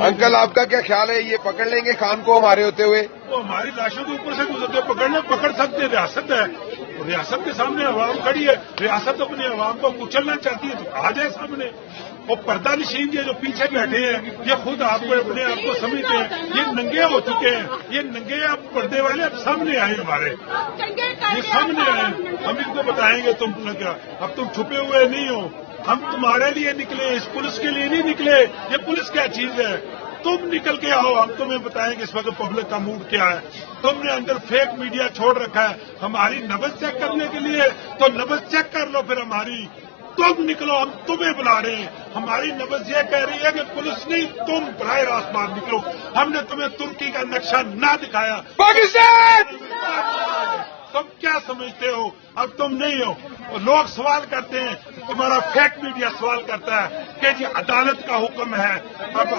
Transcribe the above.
Uncle آپ کا کیا خیال ہے، یہ پکڑ لیں گے خان کو ہمارے ہوتے ہوئے؟ وہ ہماری لاشوں کے اوپر سے گزرتے پکڑ سکتے، ریاست ہے، ریاست کے سامنے عوام کھڑی ہے، ریاست اپنے عوام کو کچلنا چاہتی ہے تو آ جائے سامنے۔ وہ پردہ نشین جو پیچھے بیٹھے ہیں یہ خود آپ کو اپنے آپ کو سمجھتے ہیں، یہ ننگے ہو چکے ہیں، یہ ننگے اب پردے والے اب سامنے آئے ہمارے، یہ سامنے آئے، ہم ان کو بتائیں گے تم نے کیا، اب تم چھپے ہوئے نہیں ہو، ہم تمہارے لیے نکلے، اس پولیس کے لیے نہیں نکلے، یہ پولیس کیا چیز ہے، تم نکل کے آؤ، ہم تمہیں بتائیں گے اس وقت پبلک کا موڈ کیا ہے۔ تم نے اندر فیک میڈیا چھوڑ رکھا ہے ہماری نبض چیک کرنے کے لیے، تو نبض چیک کر لو پھر ہماری، تم نکلو، ہم تمہیں بلا رہے ہیں، ہماری نبض یہ کہہ رہی ہے کہ پولیس نہیں، تم براہ راست باہر نکلو، ہم نے تمہیں ترکی کا نقشہ نہ دکھایا، پاکستان تم کیا سمجھتے ہو، اب تم نہیں ہو۔ لوگ سوال کرتے ہیں، تمہارا فیک میڈیا سوال کرتا ہے کہ جی عدالت کا حکم ہے، اب